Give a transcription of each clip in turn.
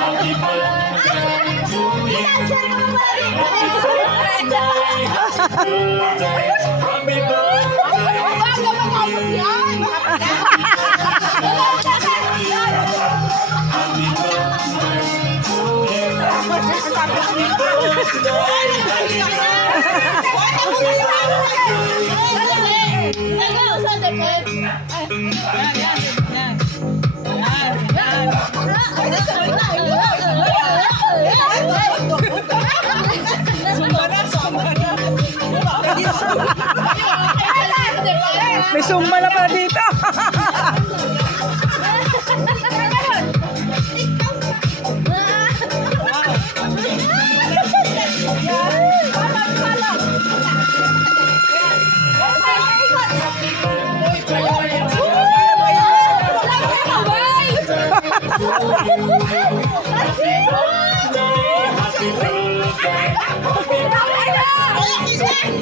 Happy birthday to you. Happy birthday, happy birthday, happy birthday to you. Happy birthday to you. Happy May summa na pa dito.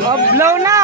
Oh, blow na.